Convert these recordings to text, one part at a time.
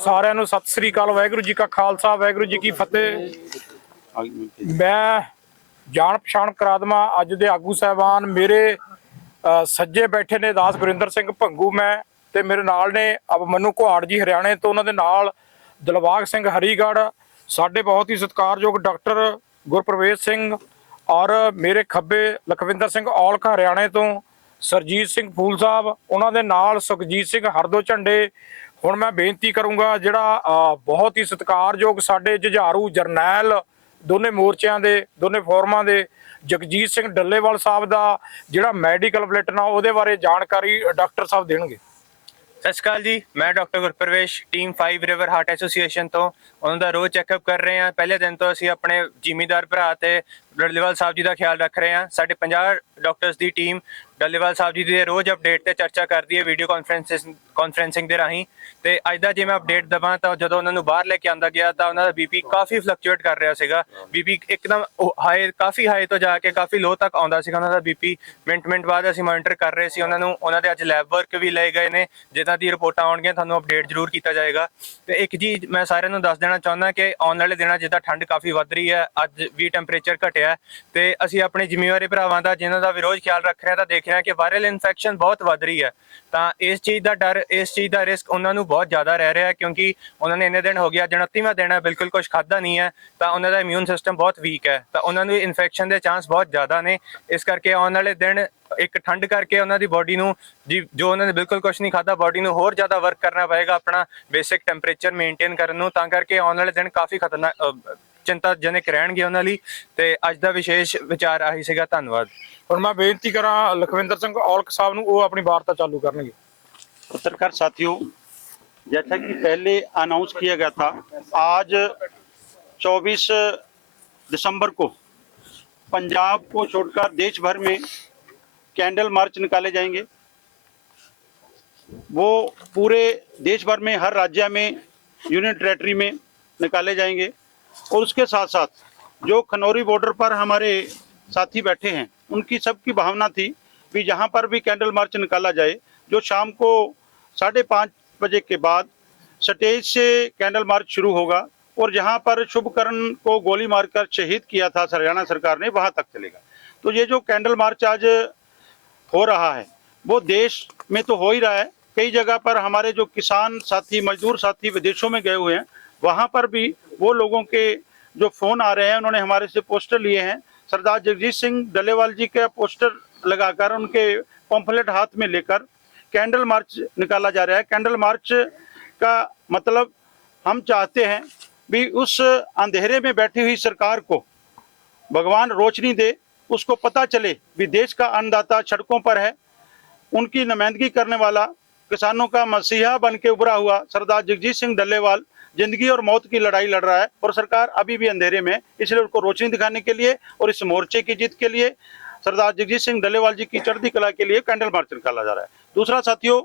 ਸਾਰਿਆਂ ਨੂੰ ਸਤਿ ਸ੍ਰੀ ਅਕਾਲ। ਵਾਹਿਗੁਰੂ ਜੀ ਕਾ ਖਾਲਸਾ, ਵਾਹਿਗੁਰੂ ਜੀ ਕੀ ਫਤਿਹ। ਮੈਂ ਜਾਣ ਪਛਾਣ ਕਰਾ ਦੇਵਾਂ ਅੱਜ ਦੇ ਆਗੂ ਸਾਹਿਬਾਨ। ਮੇਰੇ ਸੱਜੇ ਬੈਠੇ ਨੇ ਦਾਸ ਗੁਰਿੰਦਰ ਸਿੰਘ ਭੰਗੂ ਮੈਂ, ਤੇ ਮੇਰੇ ਨਾਲ ਨੇ ਮਨੂ ਘੁਆੜ ਜੀ ਹਰਿਆਣੇ ਤੋਂ, ਉਹਨਾਂ ਦੇ ਨਾਲ ਦਿਲਬਾਗ ਸਿੰਘ ਹਰੀਗੜ੍ਹ, ਸਾਡੇ ਬਹੁਤ ਹੀ ਸਤਿਕਾਰਯੋਗ ਡਾਕਟਰ ਗੁਰਪ੍ਰਵੇਸ਼ ਸਿੰਘ, ਔਰ ਮੇਰੇ ਖੱਬੇ ਲਖਵਿੰਦਰ ਸਿੰਘ ਔਲਖ ਹਰਿਆਣੇ ਤੋਂ, ਸਰਜੀਤ ਸਿੰਘ ਫੂਲ ਸਾਹਿਬ, ਉਹਨਾਂ ਦੇ ਨਾਲ ਸੁਖਜੀਤ ਸਿੰਘ ਹਰਦੋ ਝੰਡੇ। ਹੁਣ ਮੈਂ ਬੇਨਤੀ ਕਰੂੰਗਾ ਜਿਹੜਾ ਬਹੁਤ ਹੀ ਸਤਿਕਾਰਯੋਗ ਸਾਡੇ ਜੁਝਾਰੂ ਜਰਨੈਲ ਦੋਨੇ ਮੋਰਚਿਆਂ ਦੇ, ਦੋਨੇ ਫੋਰਮਾਂ ਦੇ, ਜਗਜੀਤ ਸਿੰਘ ਡੱਲੇਵਾਲ ਸਾਹਿਬ ਦਾ ਜਿਹੜਾ ਮੈਡੀਕਲ ਬੁਲੇਟਿਨ ਆ ਉਹਦੇ ਬਾਰੇ ਜਾਣਕਾਰੀ ਡਾਕਟਰ ਸਾਹਿਬ ਦੇਣਗੇ। ਸਤਿ ਸ਼੍ਰੀ ਅਕਾਲ ਜੀ, ਮੈਂ doctor Gurpravesh, team 5 river heart association ਤੋਂ ਉਹਨਾਂ ਦਾ ਰੋਜ਼ ਚੈੱਕਅਪ ਕਰ ਰਹੇ ਹਾਂ। ਪਹਿਲੇ ਦਿਨ ਤੋਂ ਅਸੀਂ ਆਪਣੇ ਜ਼ਿਮੀਂਦਾਰ ਭਰਾ ਤੇ ਡੱਲੇਵਾਲ ਸਾਹਿਬ ਜੀ ਦਾ ਖਿਆਲ ਰੱਖ ਰਹੇ ਹਾਂ। ਸਾਡੇ 50 ਡਾਕਟਰਸ ਦੀ ਟੀਮ ਡੱਲੇਵਾਲ ਸਾਹਿਬ ਜੀ ਦੇ ਰੋਜ਼ ਅਪਡੇਟ ਤੇ ਚਰਚਾ ਕਰਦੀ ਹੈ ਵੀਡੀਓ ਕਾਨਫਰੰਸਿੰਗ ਦੇ ਰਾਹੀਂ। ਤੇ ਅੱਜ ਦਾ ਜੇ ਮੈਂ ਅਪਡੇਟ ਦਵਾਂ ਤਾਂ ਜਦੋਂ ਉਹਨਾਂ ਨੂੰ ਬਾਹਰ ਲੈ ਕੇ ਆਂਦਾ ਗਿਆ ਤਾਂ ਉਹਨਾਂ ਦਾ ਬੀਪੀ ਕਾਫੀ ਫਲਕਚੁਏਟ ਕਰ ਰਿਹਾ ਸੀਗਾ। ਬੀਪੀ ਇੱਕਦਮ ਹਾਈ, ਕਾਫੀ ਹਾਈ ਤੋਂ ਜਾ ਕੇ ਕਾਫੀ ਲੋ ਤੱਕ ਆਉਂਦਾ ਸੀਗਾ ਉਹਨਾਂ ਦਾ ਬੀਪੀ। ਮਿੰਟ ਬਾਅਦ ਅਸੀਂ ਮੋਨੀਟਰ ਕਰ ਰਹੇ ਸੀ ਉਹਨਾਂ ਨੂੰ। ਉਹਨਾਂ ਦੇ ਅੱਜ ਲੈਬ ਵਰਕ ਵੀ ਲਏ ਗਏ ਨੇ, ਜਿੱਦਾਂ ਦੀ ਰਿਪੋਰਟਾਂ ਆਉਣਗੀਆਂ ਤੁਹਾਨੂੰ ਅਪਡੇਟ ਜ਼ਰੂਰ ਕੀਤਾ ਜਾਏਗਾ। ਤੇ ਇੱਕ ਚੀਜ਼ ਮੈਂ ਸਾਰਿਆਂ ਨੂੰ ਦੱਸ ਦੇਣਾ ਚਾਹੁੰਦਾ ਕਿ ਆਉਣ ਵਾਲੇ ਦਿਨਾਂ ਜਿੱਦਾਂ ਠੰਡ ਕਾਫੀ ਵੱਧ ਰਹੀ ਹੈ, ਅੱਜ ਵੀ ਟੈਂਪਰੇਚਰ ਘਟਿਆ, ਤੇ ਅਸੀਂ ਆਪਣੇ ਜ਼ਿੰਮੇਵਾਰੀ ਭਰਾਵਾਂ ਦਾ ਜਿਨ੍ਹਾਂ ਦਾ ਵੀ ਰੋਜ਼ ਖਿਆਲ ਰੱਖ ਰਹੇ ਹਾਂ ਤਾਂ ਦੇਖ ਰਹੇ ਹਾਂ ਕਿ ਵਾਇਰਲ ਇਨਫੈਕਸ਼ਨ ਬਹੁਤ ਵੱਧ ਰਹੀ ਹੈ। ਤਾਂ ਇਸ ਚੀਜ਼ ਦਾ ਡਰ, ਇਸ ਚੀਜ਼ ਦਾ ਰਿਸਕ ਉਹਨਾਂ ਨੂੰ ਬਹੁਤ ਜ਼ਿਆਦਾ ਰਹਿ ਰਿਹਾ, ਕਿਉਂਕਿ ਉਹਨਾਂ ਨੇ ਇੰਨੇ ਦਿਨ ਹੋ ਗਿਆ, 29ਵਾਂ ਦਿਨ ਹੈ, ਬਿਲਕੁਲ ਕੁਝ ਖਾਧਾ ਨਹੀਂ ਹੈ, ਤਾਂ ਉਹਨਾਂ ਦਾ ਇਮਿਊਨ ਸਿਸਟਮ ਬਹੁਤ ਵੀਕ ਹੈ, ਤਾਂ ਉਹਨਾਂ ਨੂੰ ਇਨਫੈਕਸ਼ਨ ਦੇ ਚਾਂਸ ਬਹੁਤ ਜ਼ਿਆਦਾ ਨੇ। ਇਸ ਕਰਕੇ ਆਉਣ ਵਾਲੇ ਦਿਨ ਇੱਕ ਠੰਡ ਕਰਕੇ ਉਹਨਾਂ ਦੀ ਬੋਡੀ ਨੂੰ, ਜੋ ਉਹਨਾਂ ਨੇ ਬਿਲਕੁਲ ਕੁਝ ਨਹੀਂ ਖਾਧਾ, ਬੋਡੀ ਨੂੰ ਹੋਰ ਜ਼ਿਆਦਾ ਵਰਕ ਕਰਨਾ ਪਏਗਾ ਆਪਣਾ ਬੇਸਿਕ ਟੈਂਪਰੇਚਰ ਮੇਨਟੇਨ ਕਰਨ ਨੂੰ। ਤਾਂ ਕਰਕੇ ਆਉਣ ਵਾਲੇ ਦਿਨ ਕਾਫੀ ਖਤਰਨਾਕ, ਚਿੰਤਾਜਨਕ ਰਹਿਣਗੇ ਉਹਨਾਂ ਲਈ। ਤੇ ਅੱਜ ਦਾ ਵਿਸ਼ੇਸ਼ ਵਿਚਾਰ ਆਹੀ ਸੀਗਾ। ਧੰਨਵਾਦ। ਹੁਣ ਮੈਂ ਬੇਨਤੀ ਕਰਾਂ ਲਖਵਿੰਦਰ ਸਿੰਘ ਔਲਖ साहब ਨੂੰ, ਉਹ अपनी वार्ता चालू करेंगे। पत्रकार साथियों, जैसा कि पहले अनाउंस किया गया था, आज 24 दिसंबर को पंजाब को छोड़कर देश भर में कैंडल मार्च निकाले जाएंगे। वो पूरे देश भर में हर राज्य में, यूनियन टेरेटरी में निकाले जाएंगे। और उसके साथ साथ जो खनौरी बॉर्डर पर हमारे साथी बैठे हैं, उनकी सबकी भावना थी भी जहाँ पर भी कैंडल मार्च निकाला जाए, जो शाम को 5:30 बजे के बाद स्टेज से कैंडल मार्च शुरू होगा और जहाँ पर शुभकरण को गोली मारकर शहीद किया था हरियाणा सरकार ने, वहाँ तक चलेगा। तो ये जो कैंडल मार्च आज हो रहा है वो देश में तो हो ही रहा है, कई जगह पर हमारे जो किसान साथी, मजदूर साथी विदेशों में गए हुए हैं, वहाँ पर भी वो लोगों के जो फ़ोन आ रहे हैं, उन्होंने हमारे से पोस्टर लिए हैं। सरदार जगजीत सिंह डल्लेवाल जी का पोस्टर लगाकर, उनके पम्फलेट हाथ में लेकर कैंडल मार्च निकाला जा रहा है। कैंडल मार्च का मतलब हम चाहते हैं भी उस अंधेरे में बैठी हुई सरकार को भगवान रोशनी दे, उसको पता चले भी देश का अन्नदाता सड़कों पर है, उनकी नुमाइंदगी करने वाला, किसानों का मसीहा बन के उभरा हुआ सरदार जगजीत सिंह डल्लेवाल जिंदगी और मौत की लड़ाई लड़ रहा है, और सरकार अभी भी अंधेरे में। इसलिए उसको रोशनी दिखाने के लिए और इस मोर्चे की जीत के लिए, सरदार जगजीत सिंह डल्लेवाल जी की चढ़ती कला के लिए कैंडल मार्च निकाला जा रहा है। दूसरा साथियों,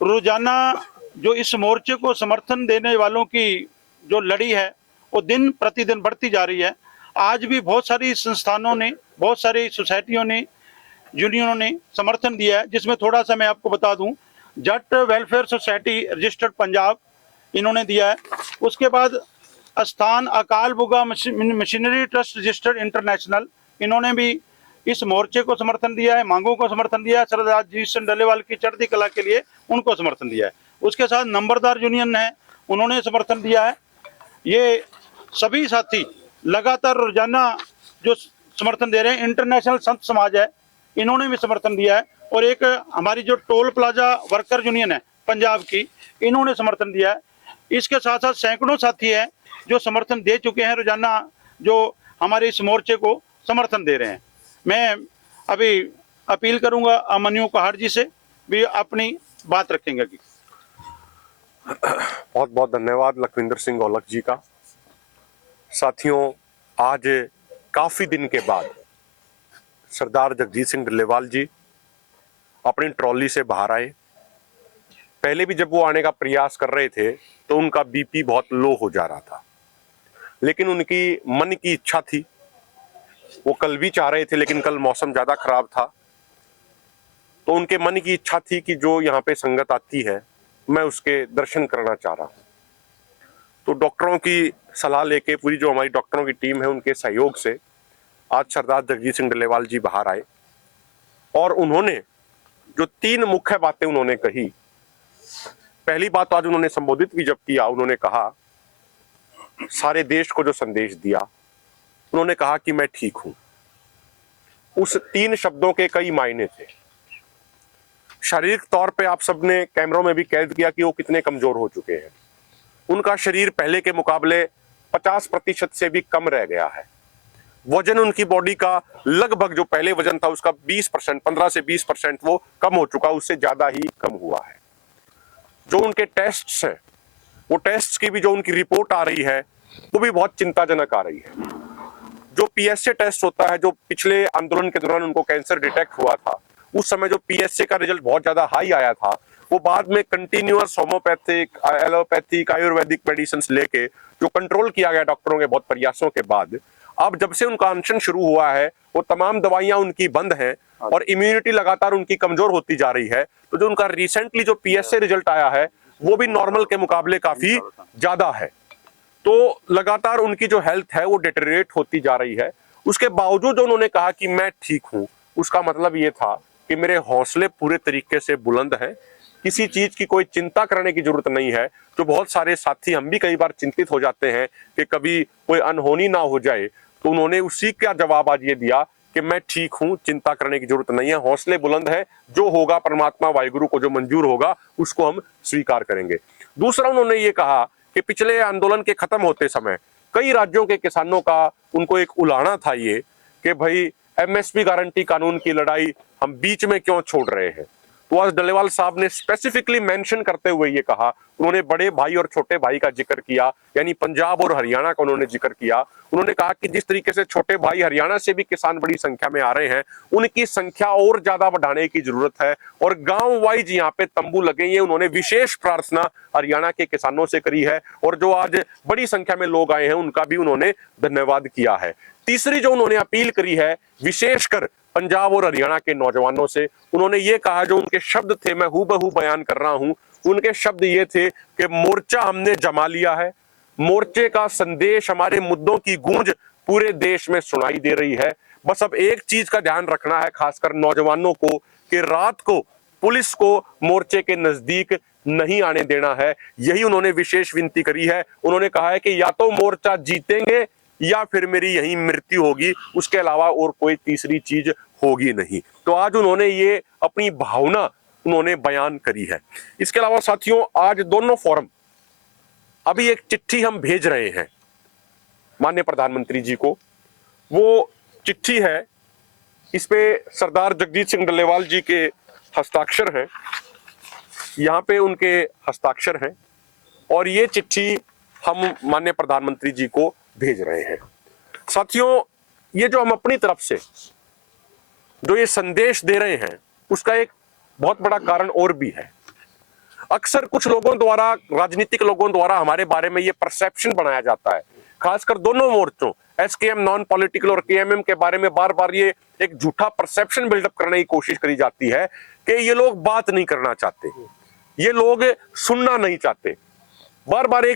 रोजाना जो इस मोर्चे को समर्थन देने वालों की जो लड़ी है वो दिन प्रतिदिन बढ़ती जा रही है। आज भी बहुत सारी संस्थानों ने, बहुत सारी सोसाइटियों ने, यूनियनों ने समर्थन दिया है, जिसमें थोड़ा सा मैं आपको बता दूं, जट वेलफेयर सोसाइटी रजिस्टर्ड पंजाब, इन्होंने दिया है। उसके बाद स्थान अकाल बुगा मशीनरी ट्रस्ट रजिस्टर्ड इंटरनेशनल, इन्होंने भी इस मोर्चे को समर्थन दिया है, मांगों को समर्थन दिया है। सरदार जगजीत सिंह डल्लेवाल की चढ़ती कला के लिए उनको समर्थन दिया है। उसके साथ नंबरदार यूनियन है, उन्होंने समर्थन दिया है। ये सभी साथी लगातार रोजाना जो समर्थन दे रहे हैं। इंटरनेशनल संत समाज है, इन्होंने भी समर्थन दिया है। और एक हमारी जो टोल प्लाजा वर्कर यूनियन है पंजाब की, इन्होंने समर्थन दिया है। इसके साथ साथ सैकड़ों साथी हैं जो समर्थन दे चुके हैं, रोजाना जो हमारे इस मोर्चे को समर्थन दे रहे हैं। मैं अभी अपील करूंगा मनु घुआड़ जी से भी अपनी बात रखेंगे। बहुत बहुत धन्यवाद लखविंदर सिंह औलख जी का। साथियों, आज काफ़ी दिन के बाद सरदार जगजीत सिंह डल्लेवाल जी अपनी ट्रॉली से बाहर आए। पहले भी जब वो आने का प्रयास कर रहे थे तो उनका बीपी बहुत लो हो जा रहा था, लेकिन उनकी मन की इच्छा थी, वो कल भी चाह रहे थे, लेकिन कल मौसम ज़्यादा खराब था, तो उनके मन की इच्छा थी कि जो यहाँ पे संगत आती है मैं उसके दर्शन करना चाह रहा हूँ। तो डॉक्टरों की सलाह लेके पूरी जो हमारी डॉक्टरों की टीम है उनके सहयोग से आज सरदार जगजीत सिंह डल्लेवाल जी बाहर आए और उन्होंने जो 3 मुख्य बातें उन्होंने कही। पहली बात आज उन्होंने संबोधित भी जब किया, उन्होंने कहा, सारे देश को जो संदेश दिया, उन्होंने कहा कि मैं ठीक हूं। उस 3 शब्दों के कई मायने थे। शारीरिक तौर पे आप सबने कैमरों में भी कैद किया कि वो कितने कमजोर हो चुके हैं। उनका शरीर पहले के मुकाबले 50% से भी कम रह गया है। वजन उनकी बॉडी का लगभग जो पहले वजन था उसका 20%, 15 से 20% वो कम हो चुका, उससे ज्यादा ही कम हुआ है। जो उनके टेस्ट्स हैं, वो टेस्ट्स की भी जो उनकी रिपोर्ट आ रही है वो भी बहुत चिंताजनक आ रही है। जो पीएसए टेस्ट होता है, जो पिछले आंदोलन के दौरान उनको कैंसर डिटेक्ट हुआ था, उस समय जो पीएसए का रिजल्ट बहुत ज्यादा हाई आया था, वो बाद में continuous homeopathic, allopathic, Ayurvedic medicine लेके जो कंट्रोल किया गया डॉक्टरों के बहुत प्रयासों के बाद, अब जब से उनका अनशन शुरू हुआ है वो तमाम दवाइयां उनकी बंद हैं और इम्यूनिटी लगातार उनकी कमजोर होती जा रही है। तो जो उनका रिसेंटली जो पीएसए रिजल्ट आया है वो भी नॉर्मल के मुकाबले काफी ज्यादा है। तो लगातार उनकी जो हेल्थ है वो डिटेरियोरेट होती जा रही है। उसके बावजूद उन्होंने कहा कि मैं ठीक हूं, उसका मतलब ये था कि मेरे हौसले पूरे तरीके से बुलंद हैं, किसी चीज की कोई चिंता करने की जरूरत नहीं है। जो बहुत सारे साथी, हम भी कई बार चिंतित हो जाते हैं कि कभी कोई अनहोनी ना हो जाए, तो उन्होंने उसी का जवाब आज ये दिया कि मैं ठीक हूं, चिंता करने की जरूरत नहीं है, हौसले बुलंद है, जो होगा परमात्मा वाहिगुरु को जो मंजूर होगा उसको हम स्वीकार करेंगे। दूसरा उन्होंने ये कहा कि पिछले आंदोलन के खत्म होते समय कई राज्यों के किसानों का उनको एक उलाहना था ये कि भाई एमएसपी गारंटी कानून की लड़ाई हम बीच में क्यों छोड़ रहे हैं। तो आज डल्लेवाल साहब ने स्पेसिफिकली मेंशन करते हुए ये कहा, उन्होंने बड़े भाई और छोटे भाई का जिक्र किया, यानी पंजाब और हरियाणा का उन्होंने जिक्र किया। उन्होंने कहा कि जिस तरीके से छोटे भाई हरियाणा से भी किसान बड़ी संख्या में आ रहे हैं, उनकी संख्या और ज्यादा बढ़ाने की जरूरत है और गांव वाइज यहाँ पे तंबू लगे। ये उन्होंने विशेष प्रार्थना हरियाणा के किसानों से करी है और जो आज बड़ी संख्या में लोग आए हैं उनका भी उन्होंने धन्यवाद किया है। तीसरी जो उन्होंने अपील करी है विशेषकर पंजाब और हरियाणा के नौजवानों से, उन्होंने ये कहा, जो उनके शब्द थे मैं हूबहू बयान कर रहा हूं, उनके शब्द ये थे कि मोर्चा हमने जमा लिया है, मोर्चे का संदेश, हमारे मुद्दों की गूंज पूरे देश में सुनाई दे रही है। बस अब एक चीज का ध्यान रखना है खासकर नौजवानों को कि रात को पुलिस को मोर्चे के नजदीक नहीं आने देना है। यही उन्होंने विशेष विनती करी है। उन्होंने कहा है कि या तो मोर्चा जीतेंगे या फिर मेरी यही मृत्यु होगी, उसके अलावा और कोई तीसरी चीज होगी नहीं। तो आज उन्होंने ये अपनी भावना उन्होंने बयान करी है। इसके अलावा साथियों, आज दोनों फोरम अभी एक चिट्ठी हम भेज रहे हैं माननीय प्रधानमंत्री जी को। वो चिट्ठी है, इस पे सरदार जगजीत सिंह डल्लेवाल जी के हस्ताक्षर हैं, यहाँ पे उनके हस्ताक्षर हैं और ये चिट्ठी हम माननीय प्रधानमंत्री जी को भेज रहे हैं। साथियों, ये जो हम अपनी तरफ से जो ये संदेश दे रहे हैं उसका एक बहुत बड़ा कारण और भी है। अक्सर कुछ लोगों द्वारा, राजनीतिक लोगों द्वारा हमारे बारे में ये परसेप्शन बनाया जाता है, खासकर दोनों मोर्चों एसकेएम नॉन पॉलिटिकल और केएमएम के बारे में बार बार ये एक झूठा परसेप्शन बिल्डअप करने की कोशिश करी जाती है कि ये लोग बात नहीं करना चाहते, ये लोग सुनना नहीं चाहते। बार बार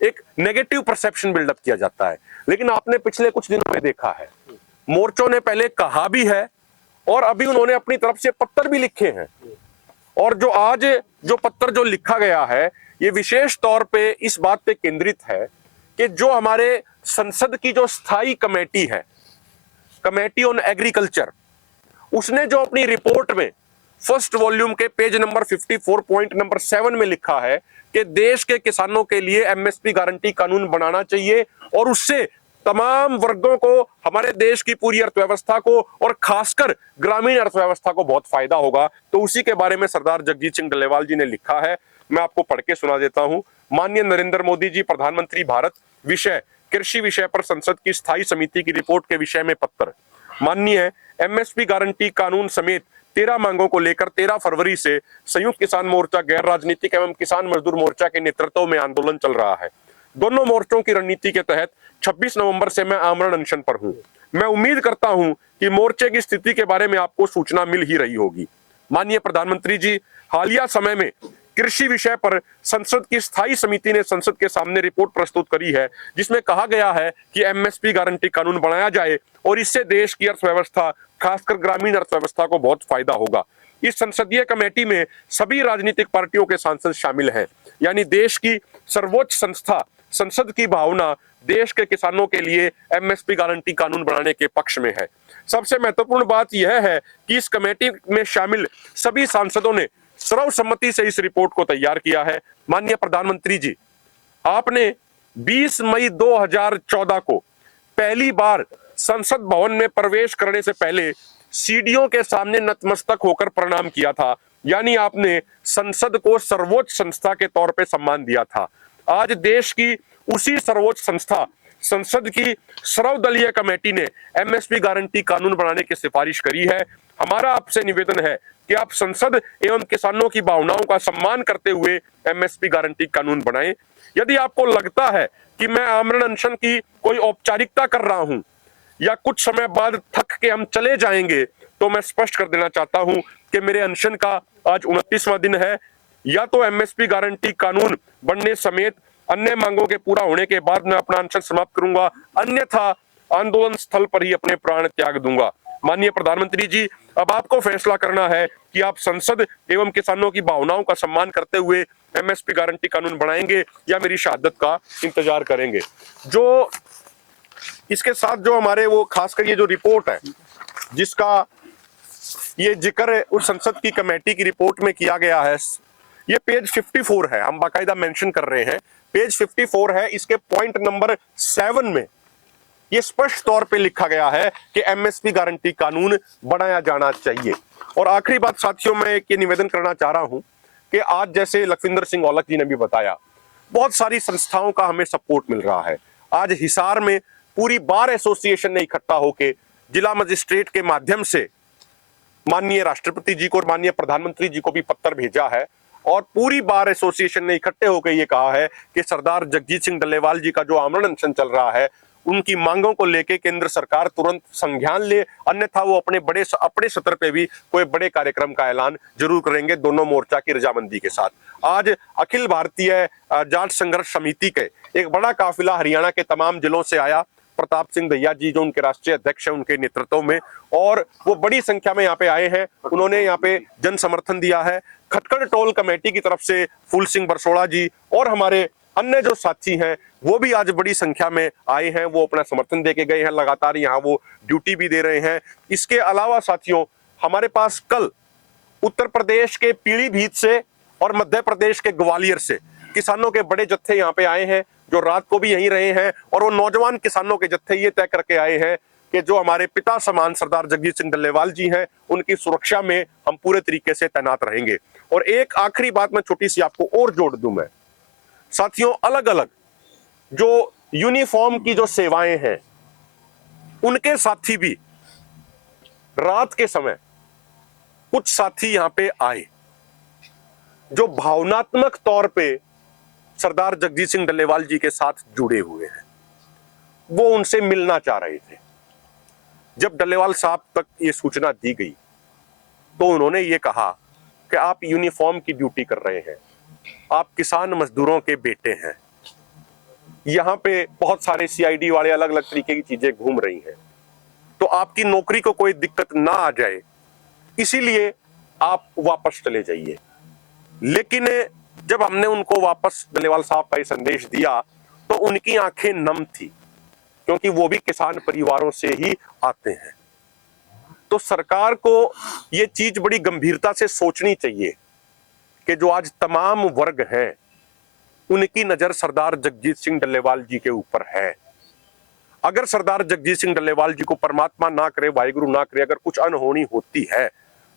एक नेगेटिव परसेप्शन बिल्डअप किया जाता है। लेकिन आपने पिछले कुछ दिनों में देखा है, मोर्चों ने पहले कहा भी है और अभी उन्होंने अपनी तरफ से पत्र भी लिखे हैं। और जो आज जो पत्र जो लिखा गया है ये विशेष तौर पे इस बात पे केंद्रित है कि जो हमारे संसद की जो स्थायी कमेटी है, कमेटी ऑन एग्रीकल्चर, उसने जो अपनी रिपोर्ट में फर्स्ट वॉल्यूम के पेज नंबर 54 पॉइंट नंबर 7 में लिखा है कि देश के किसानों के लिए एमएसपी गारंटी कानून बनाना चाहिए और उससे तमाम वर्गों को, हमारे देश की पूरी अर्थव्यवस्था को और खासकर ग्रामीण अर्थव्यवस्था को बहुत फायदा होगा। तो उसी के बारे में सरदार जगजीत सिंह डल्लेवाल जी ने लिखा है, मैं आपको पढ़ के सुना देता हूं। माननीय नरेंद्र मोदी जी प्रधानमंत्री भारत, विषय कृषि विषय पर संसद की स्थायी समिति की रिपोर्ट के विषय में पत्र। माननीय, एमएसपी गारंटी कानून समेत 13 मांगों को लेकर 13 फरवरी से संयुक्त किसान मोर्चा, गैर राजनीतिक एवं किसान मजदूर मोर्चा के नेतृत्व में आंदोलन चल रहा है। दोनों मोर्चों की रणनीति के तहत 26 नवंबर से मैं आमरण अनशन पर हूं। मैं उम्मीद करता हूं कि मोर्चे की स्थिति के बारे में आपको सूचना मिल ही रही होगी। माननीय प्रधानमंत्री जी, हालिया समय में कृषि विषय पर संसद की स्थायी समिति ने संसद के सामने रिपोर्ट प्रस्तुत करी है, जिसमें कहा गया है कि एमएसपी गारंटी कानून बनाया जाए और इससे देश की अर्थव्यवस्था, खासकर ग्रामीण अर्थव्यवस्था को बहुत फायदा होगा। इस संसदीय कमेटी में सभी राजनीतिक पार्टियों के सांसद शामिल हैं, यानी देश की सर्वोच्च संस्था संसद की भावना देश के किसानों के लिए एमएसपी गारंटी कानून बनाने के पक्ष में है। सबसे महत्वपूर्ण बात यह है कि इस कमेटी में शामिल सभी सांसदों ने सर्वसम्मति से इस रिपोर्ट को तैयार किया है। माननीय प्रधानमंत्री जी, आपने 20 मई 2014 को पहली बार संसद भवन में प्रवेश करने से पहले सीढ़ियों के सामने नतमस्तक होकर प्रणाम किया था, यानी आपने संसद को सर्वोच्च संस्था के तौर पे सम्मान दिया था। आज देश की उसी सर्वोच्च संस्था संसद की सर्वदलीय कमेटी ने एमएसपी गारंटी कानून बनाने की सिफारिश करी है। हमारा आपसे निवेदन है कि आप संसद एवं किसानों की भावनाओं का सम्मान करते हुए एमएसपी गारंटी कानून बनाएं। यदि आपको लगता है कि मैं आमरण अनशन की कोई औपचारिकता कर रहा हूं या कुछ समय बाद थक के हम चले जाएंगे, तो मैं स्पष्ट कर देना चाहता हूं कि मेरे अनशन का आज 29वां दिन है। या तो एमएसपी गारंटी कानून बनने समेत अन्य मांगों के पूरा होने के बाद मैं अपना अनशन समाप्त करूंगा, अन्यथा आंदोलन स्थल पर ही अपने प्राण त्याग दूंगा। माननीय प्रधानमंत्री जी, अब आपको फैसला करना है कि आप संसद एवं किसानों की भावनाओं का सम्मान करते हुए एमएसपी गारंटी कानून बनाएंगे या मेरी शहादत का इंतजार करेंगे। जो इसके साथ जो हमारे वो खासकर ये जो रिपोर्ट है जिसका ये जिक्र उस संसद की कमेटी की रिपोर्ट में किया गया है, ये पेज 54 है, हम बाकायदा मेंशन कर रहे हैं, पेज 54 है। इसके पॉइंट नंबर 7 में ये स्पष्ट तौर पे लिखा गया है कि एमएसपी गारंटी कानून बनाया जाना चाहिए। और आखिरी बात साथियों, मैं एक ये निवेदन करना चाह रहा हूं कि आज जैसे लखविंदर सिंह औलख जी ने भी बताया, बहुत सारी संस्थाओं का हमें सपोर्ट मिल रहा है। आज हिसार में पूरी बार एसोसिएशन ने इकट्ठा होकर जिला मजिस्ट्रेट के माध्यम से माननीय राष्ट्रपति जी को और माननीय प्रधानमंत्री जी को भी पत्र भेजा है और पूरी बार एसोसिएशन ने इकट्ठे होकर ये कहा है कि सरदार जगजीत सिंह डल्लेवाल जी का जो आमरण अनशन चल रहा है, उनकी मांगों को लेके केंद्र सरकार तुरंत संज्ञान ले, अन्यथा वो अपने सत्र पे भी कोई बड़े कार्यक्रम का ऐलान जरूर करेंगे, दोनों मोर्चा की रजामंदी के साथ। आज अखिल भारतीय जाट संघर्ष समिति के एक बड़ा काफिला हरियाणा के तमाम जिलों से आया, प्रताप सिंह दहिया जी जो उनके राष्ट्रीय अध्यक्ष हैं उनके नेतृत्व में, और वो बड़ी संख्या में यहाँ पे आए हैं। उन्होंने यहाँ पे जन समर्थन दिया है। खटखड़ टोल कमेटी की तरफ से फूल सिंह बरसोड़ा जी और हमारे अन्य जो साथी हैं वो भी आज बड़ी संख्या में आए हैं, वो अपना समर्थन देके गए हैं, लगातार यहाँ वो ड्यूटी भी दे रहे हैं। इसके अलावा साथियों, हमारे पास कल उत्तर प्रदेश के पीलीभीत से और मध्य प्रदेश के ग्वालियर से किसानों के बड़े जत्थे यहाँ पे आए हैं, जो रात को भी यहीं रहे हैं, और वो नौजवान किसानों के जत्थे ये तय करके आए हैं कि जो हमारे पिता समान सरदार जगजीत सिंह डल्लेवाल जी हैं, उनकी सुरक्षा में हम पूरे तरीके से तैनात रहेंगे। और एक आखिरी बात मैं छोटी सी आपको और जोड़ दूं, मैं साथियों, अलग अलग जो यूनिफॉर्म की जो सेवाएं हैं, उनके साथी भी रात के समय कुछ साथी यहां पे आए जो भावनात्मक तौर पे सरदार जगजीत सिंह डल्लेवाल जी के साथ जुड़े हुए हैं। वो उनसे मिलना चाह रहे थे। जब डल्लेवाल साहब तक ये सूचना दी गई तो उन्होंने ये कहा कि आप यूनिफॉर्म की ड्यूटी कर रहे हैं, आप किसान मजदूरों के बेटे हैं, यहाँ पे बहुत सारे सीआईडी वाले अलग अलग तरीके की चीजें घूम रही हैं, तो आपकी नौकरी को कोई दिक्कत ना आ जाए, इसीलिए आप वापस चले जाइए। लेकिन जब हमने उनको वापस डल्लेवाल साहब का ये संदेश दिया तो उनकी आंखें नम थी, क्योंकि वो भी किसान परिवारों से ही आते हैं। तो सरकार को ये चीज बड़ी गंभीरता से सोचनी चाहिए कि जो आज तमाम वर्ग हैं उनकी नजर सरदार जगजीत सिंह डल्लेवाल जी के ऊपर है। अगर सरदार जगजीत सिंह डल्लेवाल जी को परमात्मा ना करे, वाहिगुरु ना करे, अगर कुछ अनहोनी होती है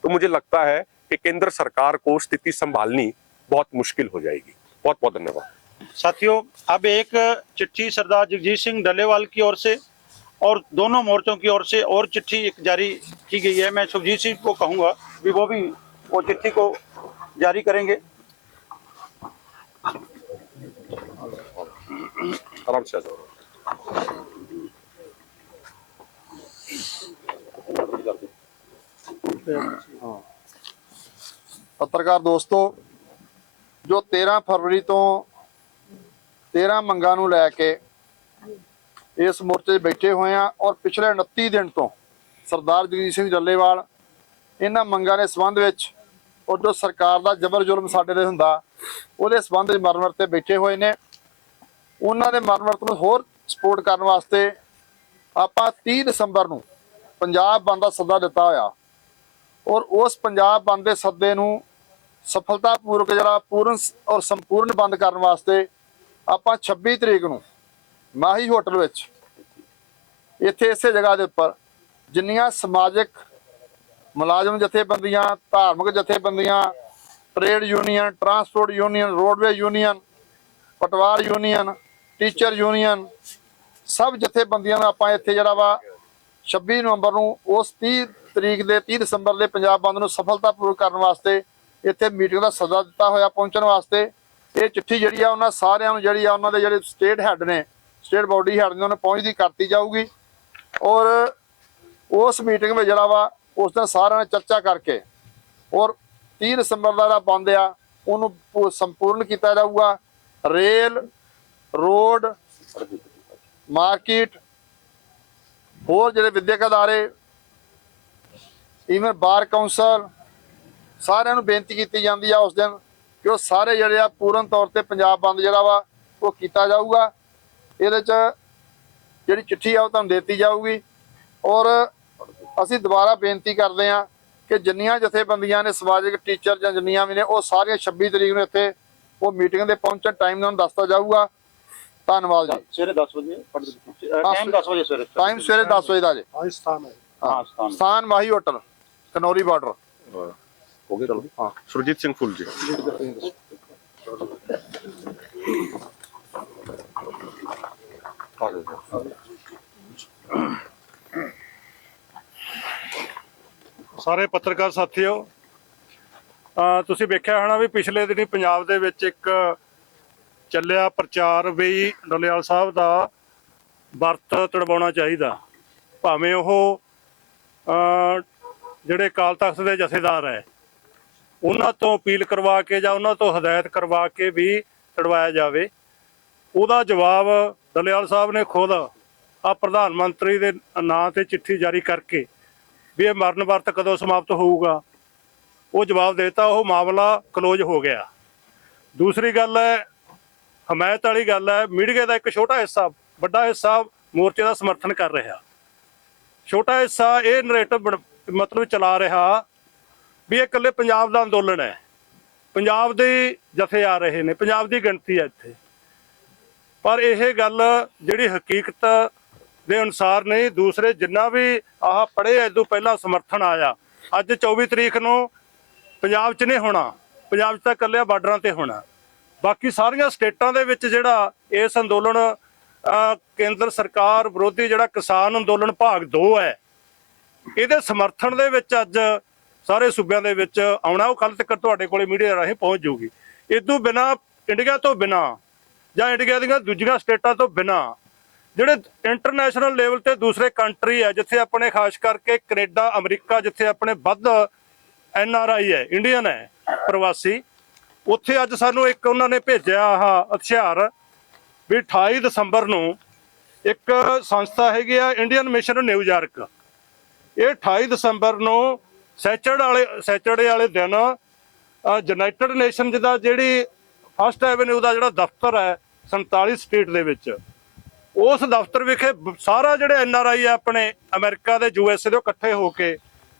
तो मुझे लगता है कि केंद्र सरकार को स्थिति संभालनी बहुत मुश्किल हो जाएगी। बहुत बहुत धन्यवाद। साथियों, अब एक चिट्ठी सरदार जगजीत सिंह डल्लेवाल की ओर से और दोनों मोर्चों की ओर से और चिट्ठी एक जारी की गई है। मैं सुखजीत सिंह को कहूँगा भी वो चिट्ठी को जारी करेंगे। आराम से पत्रकार दोस्तों, ਜੋ 13 ਫਰਵਰੀ ਤੋਂ 13 ਮੰਗਾਂ ਨੂੰ ਲੈ ਕੇ ਇਸ ਮੋਰਚੇ 'ਤੇ ਬੈਠੇ ਹੋਏ ਆ ਔਰ ਪਿਛਲੇ 29 ਦਿਨ ਤੋਂ ਸਰਦਾਰ ਜਗਜੀਤ ਸਿੰਘ ਡੱਲੇਵਾਲ ਇਹਨਾਂ ਮੰਗਾਂ ਦੇ ਸੰਬੰਧ ਵਿੱਚ ਔਰ ਜੋ ਸਰਕਾਰ ਦਾ ਜ਼ਬਰ ਜ਼ੁਲਮ ਸਾਡੇ ਤੇ ਹੁੰਦਾ ਉਹਦੇ ਸੰਬੰਧ ਵਿੱਚ ਮਰਨ ਵਰਤ ਤੇ ਬੈਠੇ ਹੋਏ ਨੇ। ਉਹਨਾਂ ਦੇ ਮਰਨ ਵਰਤ ਨੂੰ ਹੋਰ ਸਪੋਰਟ ਕਰਨ ਵਾਸਤੇ ਆਪਾਂ 30 ਦਸੰਬਰ ਨੂੰ ਪੰਜਾਬ ਬੰਦ ਦਾ ਸੱਦਾ ਦਿੱਤਾ ਹੋਇਆ ਔਰ ਉਸ ਪੰਜਾਬ ਬੰਦ ਦੇ ਸੱਦੇ ਨੂੰ ਸਫਲਤਾਪੂਰਵਕ ਜਿਹੜਾ ਪੂਰਨ ਔਰ ਸੰਪੂਰਨ ਬੰਦ ਕਰਨ ਵਾਸਤੇ ਆਪਾਂ 26 ਤਰੀਕ ਨੂੰ ਮਾਹੀ ਹੋਟਲ ਵਿੱਚ ਇੱਥੇ ਇਸੇ ਜਗ੍ਹਾ ਦੇ ਉੱਪਰ ਜਿੰਨੀਆਂ ਸਮਾਜਿਕ ਮੁਲਾਜ਼ਮ ਜਥੇਬੰਦੀਆਂ, ਧਾਰਮਿਕ ਜਥੇਬੰਦੀਆਂ, trade union, transport union, roadway union, ਪਟਵਾਰ ਯੂਨੀਅਨ, ਟੀਚਰ ਯੂਨੀਅਨ, ਸਭ ਜਥੇਬੰਦੀਆਂ ਨੂੰ ਆਪਾਂ ਇੱਥੇ ਜਿਹੜਾ ਵਾ 26 ਨਵੰਬਰ ਨੂੰ ਉਸ 30 ਤਰੀਕ ਦੇ 30 ਦਸੰਬਰ ਦੇ ਪੰਜਾਬ ਬੰਦ ਨੂੰ ਸਫਲਤਾਪੂਰਵਕ ਕਰਨ ਵਾਸਤੇ ਇੱਥੇ ਮੀਟਿੰਗ ਦਾ ਸੱਦਾ ਦਿੱਤਾ ਹੋਇਆ ਪਹੁੰਚਣ ਵਾਸਤੇ। ਇਹ ਚਿੱਠੀ ਜਿਹੜੀ ਆ ਉਹਨਾਂ ਸਾਰਿਆਂ ਨੂੰ ਜਿਹੜੀ ਆ ਉਹਨਾਂ ਦੇ ਜਿਹੜੇ ਸਟੇਟ ਹੈੱਡ ਨੇ, ਸਟੇਟ ਬਾਡੀ ਹੈੱਡ ਨੇ, ਉਹਨਾਂ ਪਹੁੰਚਦੀ ਕਰਤੀ ਜਾਊਗੀ ਔਰ ਉਸ ਮੀਟਿੰਗ ਵਿੱਚ ਜਿਹੜਾ ਵਾ ਉਸ ਦਿਨ ਸਾਰਿਆਂ ਨੇ ਚਰਚਾ ਕਰਕੇ ਔਰ 30 ਦਸੰਬਰ ਦਾ ਜਿਹੜਾ ਬੰਦ ਆ ਉਹਨੂੰ ਸੰਪੂਰਨ ਕੀਤਾ ਜਾਊਗਾ। ਰੇਲ, ਰੋਡ, ਮਾਰਕੀਟ, ਹੋਰ ਜਿਹੜੇ ਵਿਦਿਅਕ ਅਦਾਰੇ, ਇਵਨ ਬਾਰ ਕੌਂਸਲ, ਸਾਰਿਆਂ ਨੂੰ ਬੇਨਤੀ ਕੀਤੀ ਜਾਂਦੀ ਆ ਉਸ ਦਿਨ ਕਿ ਉਹ ਸਾਰੇ ਜਿਹੜੇ ਆ ਪੂਰਨ ਤੌਰ ਤੇ ਪੰਜਾਬ ਬੰਦ ਜਿਹੜਾ ਵਾ ਉਹ ਕੀਤਾ ਜਾਊਗਾ। ਇਹਦੇ 'ਚ ਜਿਹੜੀ ਚਿੱਠੀ ਆ ਉਹ ਤੁਹਾਨੂੰ ਦਿੱਤੀ ਜਾਊਗੀ ਔਰ ਅਸੀਂ ਦੁਬਾਰਾ ਬੇਨਤੀ ਕਰਦੇ ਹਾਂ ਕਿ ਜਿੰਨੀਆਂ ਜਥੇਬੰਦੀਆਂ ਨੇ ਸਮਾਜਿਕ, ਟੀਚਰ ਜਾਂ ਜਿੰਨੀਆਂ ਵੀ ਨੇ ਉਹ ਸਾਰੀਆਂ 26 ਤਰੀਕ ਨੂੰ ਇੱਥੇ ਉਹ ਮੀਟਿੰਗ ਦੇ ਪਹੁੰਚਣ ਟਾਈਮ ਉਹਨਾਂ ਨੂੰ ਦੱਸਤਾ ਜਾਊਗਾ। ਧੰਨਵਾਦ ਜੀ। ਸਵੇਰੇ 10 ਵਜੇ ਟਾਈਮ 10 ਵਜੇ ਸਵੇਰੇ ਟਾਈਮ ਸਵੇਰੇ 10 ਵਜੇ ਦਾ ਜੀ। ਹਾਂ ਸਥਾਨ ਮਾਹੀ ਹੋਟਲ, ਕਨੌਰੀ ਬਾਰਡਰ। ਹੋ ਗਏ ਚਲੋ। हाँ सुरजीत सिंह फुल जी। ਸਾਰੇ ਪੱਤਰਕਾਰ ਸਾਥੀਓ, ਤੁਸੀਂ ਵੇਖਿਆ ਹੋਣਾ ਵੀ ਪਿਛਲੇ ਦਿਨੀ ਪੰਜਾਬ ਦੇ ਵਿੱਚ ਇੱਕ ਚੱਲਿਆ ਪ੍ਰਚਾਰ ਵੀ ਡੱਲੇਵਾਲ ਸਾਹਿਬ ਦਾ ਵਰਤ ਤੜਵਾਉਣਾ ਚਾਹੀਦਾ, ਭਾਵੇਂ ਉਹ ਜਿਹੜੇ ਅਕਾਲ ਤਖਤ ਦੇ ਜਥੇਦਾਰ ਹੈ ਉਹਨਾਂ ਤੋਂ ਅਪੀਲ ਕਰਵਾ ਕੇ ਜਾਂ ਉਹਨਾਂ ਤੋਂ ਹਦਾਇਤ ਕਰਵਾ ਕੇ ਵੀ ਤੜਵਾਇਆ ਜਾਵੇ। ਉਹਦਾ ਜਵਾਬ ਡੱਲੇਵਾਲ ਸਾਹਿਬ ਨੇ ਖੁਦ ਆ ਪ੍ਰਧਾਨ ਮੰਤਰੀ ਦੇ ਨਾਂ ਤੇ ਚਿੱਠੀ ਜਾਰੀ ਕਰਕੇ ਵੀ ਇਹ ਮਰਨ ਵਰਤ ਕਦੋਂ ਸਮਾਪਤ ਹੋਊਗਾ ਉਹ ਜਵਾਬ ਦੇਤਾ। ਉਹ ਮਾਮਲਾ ਕਲੋਜ਼ ਹੋ ਗਿਆ। ਦੂਸਰੀ ਗੱਲ ਹੈ, ਹਮਾਇਤ ਵਾਲੀ ਗੱਲ ਹੈ, ਮੀਡੀਆ ਦਾ ਇੱਕ ਛੋਟਾ ਹਿੱਸਾ, ਵੱਡਾ ਹਿੱਸਾ ਮੋਰਚੇ ਦਾ ਸਮਰਥਨ ਕਰ ਰਿਹਾ, ਛੋਟਾ ਹਿੱਸਾ ਇਹ ਨਰੇਟਿਵ ਮਤਲਬ ਚਲਾ ਰਿਹਾ ਵੀ ਇਹ ਇਕੱਲੇ ਪੰਜਾਬ ਦਾ ਅੰਦੋਲਨ ਹੈ, ਪੰਜਾਬ ਦੇ ਜਥੇ ਆ ਰਹੇ ਨੇ, ਪੰਜਾਬ ਦੀ ਗਿਣਤੀ ਹੈ ਇੱਥੇ। ਪਰ ਇਹ ਗੱਲ ਜਿਹੜੀ ਹਕੀਕਤ ਦੇ ਅਨੁਸਾਰ ਨਹੀਂ। ਦੂਸਰੇ ਜਿੰਨਾ ਵੀ ਆਹ ਪੜ੍ਹੇ ਇਦੋਂ ਪਹਿਲਾਂ ਸਮਰਥਨ ਆਇਆ, ਅੱਜ 24 ਤਰੀਕ ਨੂੰ ਪੰਜਾਬ 'ਚ ਨਹੀਂ ਹੋਣਾ, ਪੰਜਾਬ 'ਚ ਤਾਂ ਇਕੱਲਿਆਂ ਬਾਰਡਰਾਂ ਤੇ ਹੋਣਾ। ਬਾਕੀ ਸਾਰੀਆਂ ਸਟੇਟਾਂ ਦੇ ਵਿੱਚ ਜਿਹੜਾ ਇਸ ਅੰਦੋਲਨ ਕੇਂਦਰ ਸਰਕਾਰ ਵਿਰੋਧੀ ਜਿਹੜਾ ਕਿਸਾਨ ਅੰਦੋਲਨ ਭਾਗ 2 ਹੈ, ਇਹਦੇ ਸਮਰਥਨ ਦੇ ਵਿੱਚ ਅੱਜ ਸਾਰੇ ਸੂਬਿਆਂ ਦੇ ਵਿੱਚ ਆਉਣਾ। ਉਹ ਕੱਲ ਤੱਕ ਤੁਹਾਡੇ ਕੋਲੇ ਮੀਡੀਆ ਰਾਹੀਂ ਪਹੁੰਚ ਜਾਊਗੀ। ਇਦੋਂ ਬਿਨਾਂ, ਇੰਡੀਆ ਤੋਂ ਬਿਨਾਂ ਜਾਂ ਇੰਡੀਆ ਦੀਆਂ ਦੂਜੀਆਂ ਸਟੇਟਾਂ ਤੋਂ ਬਿਨਾਂ ਜਿਹੜੇ ਇੰਟਰਨੈਸ਼ਨਲ ਲੈਵਲ ਤੇ ਦੂਸਰੇ ਕੰਟਰੀ ਹੈ, ਜਿੱਥੇ ਆਪਣੇ ਖਾਸ ਕਰਕੇ ਕੈਨੇਡਾ, ਅਮਰੀਕਾ, ਜਿੱਥੇ ਆਪਣੇ ਵੱਧ NRI ਹੈ, ਇੰਡੀਅਨ ਹੈ ਪ੍ਰਵਾਸੀ, ਉੱਥੇ ਅੱਜ ਸਾਨੂੰ ਇੱਕ ਉਹਨਾਂ ਨੇ ਭੇਜਿਆ ਆਹ ਇਸ਼ਤਿਹਾਰ ਵੀ 28 ਦਸੰਬਰ ਨੂੰ ਇੱਕ ਸੰਸਥਾ ਹੈਗੀ ਆ ਇੰਡੀਅਨ ਮਿਸ਼ਨ ਨਿਊਯਾਰਕ, ਇਹ 28 ਦਸੰਬਰ ਨੂੰ ਸੈਚਰਡੇ ਵਾਲੇ ਦਿਨ ਯੂਨਾਈਟਿਡ ਨੇਸ਼ਨਜ਼ ਦਾ ਜਿਹੜੀ ਫਸਟ ਐਵੇਨਿਊ ਦਾ ਜਿਹੜਾ ਦਫ਼ਤਰ ਹੈ 47 ਸਟੇਟ ਦੇ ਵਿੱਚ, ਉਸ ਦਫ਼ਤਰ ਵਿਖੇ ਸਾਰਾ ਜਿਹੜੇ NRI ਆ ਆਪਣੇ ਅਮਰੀਕਾ ਦੇ, USA ਦੇ, ਇਕੱਠੇ ਹੋ ਕੇ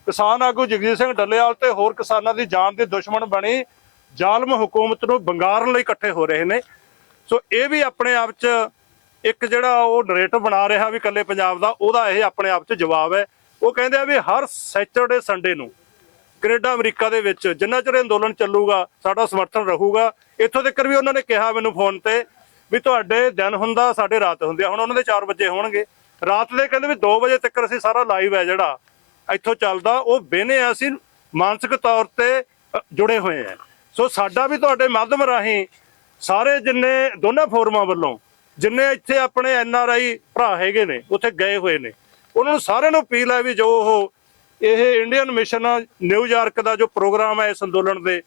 ਕਿਸਾਨ ਆਗੂ ਜਗਜੀਤ ਸਿੰਘ ਡੱਲੇਵਾਲ ਤੇ ਹੋਰ ਕਿਸਾਨਾਂ ਦੀ ਜਾਨ ਦੀ ਦੁਸ਼ਮਣ ਬਣੀ ਜ਼ਾਲਮ ਹਕੂਮਤ ਨੂੰ ਵੰਗਾਰਨ ਲਈ ਇਕੱਠੇ ਹੋ ਰਹੇ ਨੇ। ਸੋ ਇਹ ਵੀ ਆਪਣੇ ਆਪ 'ਚ ਇੱਕ ਜਿਹੜਾ ਉਹ ਨਰੇਟਿਵ ਬਣਾ ਰਿਹਾ ਵੀ ਇਕੱਲੇ ਪੰਜਾਬ ਦਾ, ਉਹਦਾ ਇਹ ਆਪਣੇ ਆਪ 'ਚ ਜਵਾਬ ਹੈ। ਉਹ ਕਹਿੰਦੇ ਆ ਵੀ ਹਰ ਸੈਚਰਡੇ ਸੰਡੇ ਨੂੰ ਕੈਨੇਡਾ, ਅਮਰੀਕਾ ਦੇ ਵਿੱਚ ਜਿੰਨਾ ਚਿਰ ਅੰਦੋਲਨ ਚੱਲੂਗਾ ਸਾਡਾ ਸਮਰਥਨ ਰਹੂਗਾ। ਇੱਥੋਂ ਤੱਕ ਵੀ ਉਹਨਾਂ ਨੇ ਕਿਹਾ ਮੈਨੂੰ ਫੋਨ ਤੇ ਵੀ ਤੁਹਾਡੇ ਦਿਨ ਹੁੰਦਾ, ਸਾਡੇ ਰਾਤ ਹੁੰਦੀ ਆ। ਹੁਣ ਉਹਨਾਂ ਦੇ 4 ਵਜੇ ਹੋਣਗੇ, ਰਾਤ ਦੇ ਕਹਿੰਦੇ ਵੀ 2 ਵਜੇ ਤੱਕ ਅਸੀਂ ਸਾਰਾ ਲਾਈਵ ਹੈ ਜਿਹੜਾ ਇੱਥੋਂ ਚੱਲਦਾ ਉਹ ਵੇਨੇ ਆ, ਅਸੀਂ ਮਾਨਸਿਕ ਤੌਰ ਤੇ ਜੁੜੇ ਹੋਏ ਆ। ਸੋ ਸਾਡਾ ਵੀ ਤੁਹਾਡੇ ਮਾਧਿਅਮ ਰਾਹੀਂ ਸਾਰੇ ਜਿੰਨੇ ਦੋਨਾਂ ਫੋਰਮਾਂ ਵੱਲੋਂ ਜਿੰਨੇ ਇੱਥੇ ਆਪਣੇ NRI ਭਰਾ ਹੈਗੇ ਨੇ ਉੱਥੇ ਗਏ ਹੋਏ ਨੇ, ਉਹਨਾਂ ਨੂੰ ਸਾਰਿਆਂ ਨੂੰ ਅਪੀਲ ਹੈ ਵੀ ਜੋ ਉਹ ਇਹ ਇੰਡੀਅਨ ਮਿਸ਼ਨ ਨਿਊਯਾਰਕ ਦਾ ਜੋ ਪ੍ਰੋਗਰਾਮ ਹੈ ਇਸ ਅੰਦੋਲਨ ਦੇ,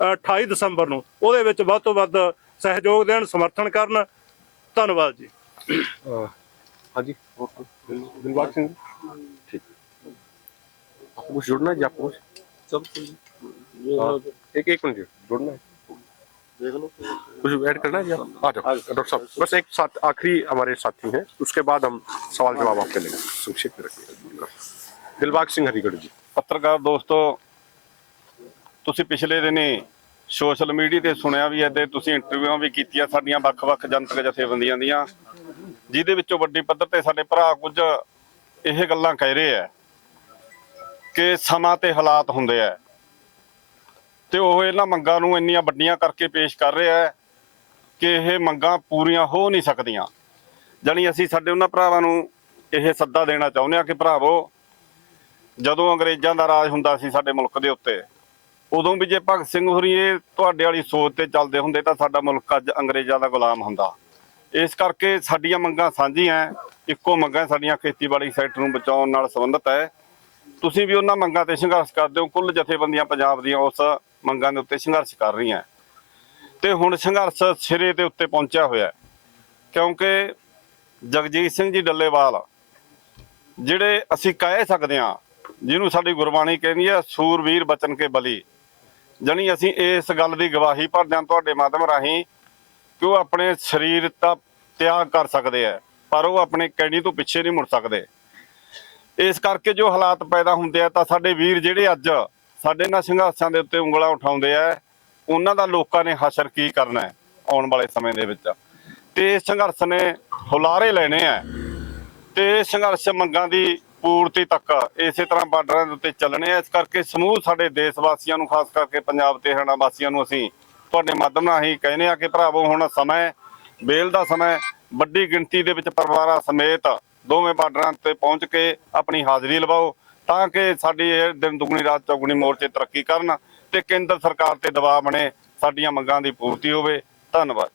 28 ਦਸੰਬਰ ਨੂੰ ਉਹਦੇ ਵਿੱਚ ਵੱਧ ਤੋਂ ਵੱਧ ਸਹਿਯੋਗ ਦੇਣ, ਸਮਰਥਨ ਕਰਨ। ਧੰਨਵਾਦ ਜੀ। हाँ जी, दिलबाग सिंह ठीक। आपको कुछ जुड़ना है जी? आपको एक मिनट जी, जुड़ना है, कुछ ऐड करना है जी? आप आ जाओ डॉक्टर साहब, बस एक साथ आखिरी हमारे साथी हैं, उसके बाद हम सवाल जवाब आपके लेंगे। संक्षेप में रखिएगा। दिलबाग सिंह हरिगढ़ जी। ਪੱਤਰਕਾਰ ਦੋਸਤੋ, ਤੁਸੀਂ ਪਿਛਲੇ ਦਿਨੀ ਸੋਸ਼ਲ ਮੀਡੀਆ ਤੇ ਸੁਣਿਆ ਵੀ ਹੈ ਤੇ ਤੁਸੀਂ ਇੰਟਰਵਿਊਆਂ ਵੀ ਕੀਤੀਆਂ ਸਾਡੀਆਂ ਵੱਖ-ਵੱਖ ਜਨਤਕ ਜਥੇਬੰਦੀਆਂ ਦੀਆਂ, ਜਿਹਦੇ ਵਿੱਚੋਂ ਵੱਡੀ ਪੱਧਰ ਤੇ ਸਾਡੇ ਭਰਾ ਕੁਝ ਇਹ ਗੱਲਾਂ ਕਹਿ ਰਹੇ ਆ ਕਿ ਸਮਾਂ ਤੇ ਹਾਲਾਤ ਹੁੰਦੇ ਆ ਤੇ ਉਹ ਇਹਨਾਂ ਮੰਗਾਂ ਨੂੰ ਇੰਨੀਆਂ ਵੱਡੀਆਂ ਕਰਕੇ ਪੇਸ਼ ਕਰ ਰਹੇ ਆ ਕਿ ਇਹ ਮੰਗਾਂ ਪੂਰੀਆਂ ਹੋ ਨਹੀਂ ਸਕਦੀਆਂ। ਜਾਣੀ ਅਸੀਂ ਸਾਡੇ ਉਹਨਾਂ ਭਰਾਵਾਂ ਨੂੰ ਇਹ ਸੱਦਾ ਦੇਣਾ ਚਾਹੁੰਦੇ ਆ ਕਿ ਭਰਾਵੋ, ਜਦੋਂ ਅੰਗਰੇਜ਼ਾਂ ਦਾ ਰਾਜ ਹੁੰਦਾ ਸੀ ਸਾਡੇ ਮੁਲਕ ਦੇ ਉੱਤੇ, ਉਦੋਂ ਵੀ ਜੇ ਭਗਤ ਸਿੰਘ ਹੋਰੀ ਇਹ ਤੁਹਾਡੇ ਵਾਲੀ ਸੋਚ ਤੇ ਚੱਲਦੇ ਹੁੰਦੇ ਤਾਂ ਸਾਡਾ ਮੁਲਕ ਅੱਜ ਅੰਗਰੇਜ਼ਾਂ ਦਾ ਗੁਲਾਮ ਹੁੰਦਾ। ਇਸ ਕਰਕੇ ਸਾਡੀਆਂ ਮੰਗਾਂ ਸਾਂਝੀਆਂ, ਇੱਕੋ ਮੰਗਾਂ ਸਾਡੀਆਂ ਖੇਤੀਬਾੜੀ ਸੈਕਟਰ ਨੂੰ ਬਚਾਉਣ ਨਾਲ ਸੰਬੰਧਿਤ ਹੈ। ਤੁਸੀਂ ਵੀ ਉਹਨਾਂ ਮੰਗਾਂ ਤੇ ਸੰਘਰਸ਼ ਕਰਦੇ ਹੋ। ਕੁੱਲ ਜਥੇਬੰਦੀਆਂ ਪੰਜਾਬ ਦੀਆਂ ਉਸ ਮੰਗਾਂ ਦੇ ਉੱਤੇ ਸੰਘਰਸ਼ ਕਰ ਰਹੀਆਂ ਤੇ ਹੁਣ ਸੰਘਰਸ਼ ਸਿਰੇ ਦੇ ਉੱਤੇ ਪਹੁੰਚਿਆ ਹੋਇਆ, ਕਿਉਂਕਿ ਜਗਜੀਤ ਸਿੰਘ ਜੀ ਡੱਲੇਵਾਲ ਜਿਹੜੇ ਅਸੀਂ ਕਹਿ ਸਕਦੇ ਹਾਂ, ਜਿਹਨੂੰ ਸਾਡੀ ਗੁਰਬਾਣੀ ਕਹਿੰਦੀ ਹੈ ਸੂਰਵੀਰ ਬਚਨ ਕੇ ਬਲੀ, ਜਾਣੀ ਅਸੀਂ ਇਸ ਗੱਲ ਦੀ ਗਵਾਹੀ ਭਰਦੇ ਹਾਂ ਤੁਹਾਡੇ ਮਾਧਿਅਮ ਰਾਹੀਂ ਕਿ ਉਹ ਆਪਣੇ ਸਰੀਰ ਦਾ ਤਿਆਗ ਕਰ ਸਕਦੇ ਆ, ਪਰ ਉਹ ਆਪਣੇ ਕਹਿਣੀ ਤੋਂ ਪਿੱਛੇ ਨਹੀਂ ਮੁੜ ਸਕਦੇ। ਇਸ ਕਰਕੇ ਜੋ ਹਾਲਾਤ ਪੈਦਾ ਹੁੰਦੇ ਆ ਤਾਂ ਸਾਡੇ ਵੀਰ ਜਿਹੜੇ ਅੱਜ ਸਾਡੇ ਨਾਲ ਸੰਘਰਸ਼ਾਂ ਦੇ ਉੱਤੇ ਉਂਗਲਾਂ ਉਠਾਉਂਦੇ ਆ, ਉਹਨਾਂ ਦਾ ਲੋਕਾਂ ਨੇ ਹਸ਼ਰ ਕੀ ਕਰਨਾ ਹੈ ਆਉਣ ਵਾਲੇ ਸਮੇਂ ਦੇ ਵਿੱਚ। ਤੇ ਇਸ ਸੰਘਰਸ਼ ਨੇ ਹੁਲਾਰੇ ਲੈਣੇ ਆ ਤੇ ਇਹ ਸੰਘਰਸ਼ ਮੰਗਾਂ ਦੀ ਪੂਰਤੀ ਤੱਕ ਇਸੇ ਤਰ੍ਹਾਂ ਬਾਰਡਰਾਂ ਦੇ ਉੱਤੇ ਚੱਲਣੇ ਆ। ਇਸ ਕਰਕੇ ਸਮੂਹ ਸਾਡੇ ਦੇਸ਼ ਵਾਸੀਆਂ ਨੂੰ, ਖਾਸ ਕਰਕੇ ਪੰਜਾਬ ਤੇ ਹਰਿਆਣਾ ਵਾਸੀਆਂ ਨੂੰ ਅਸੀਂ ਤੁਹਾਡੇ ਮਾਧਿਅਮ ਨਾਲ ਹੀ ਕਹਿੰਦੇ ਆ ਕਿ ਭਰਾਵੋ, ਹੁਣ ਸਮਾਂ ਵੇਲ ਦਾ ਸਮਾਂ, ਵੱਡੀ ਗਿਣਤੀ ਦੇ ਵਿੱਚ ਪਰਿਵਾਰਾਂ ਸਮੇਤ ਦੋਵੇਂ ਬਾਰਡਰਾਂ ਤੇ ਪਹੁੰਚ ਕੇ ਆਪਣੀ ਹਾਜ਼ਰੀ ਲਵਾਓ ਤਾਂ ਕਿ ਸਾਡੀ ਇਹ ਦਿਨ ਦੁਗਣੀ ਰਾਤ ਚੌਗੁਣੀ ਮੋਰਚੇ ਤਰੱਕੀ ਕਰਨ ਤੇ ਕੇਂਦਰ ਸਰਕਾਰ ਤੇ ਦਬਾਅ ਬਣੇ, ਸਾਡੀਆਂ ਮੰਗਾਂ ਦੀ ਪੂਰਤੀ ਹੋਵੇ। ਧੰਨਵਾਦ।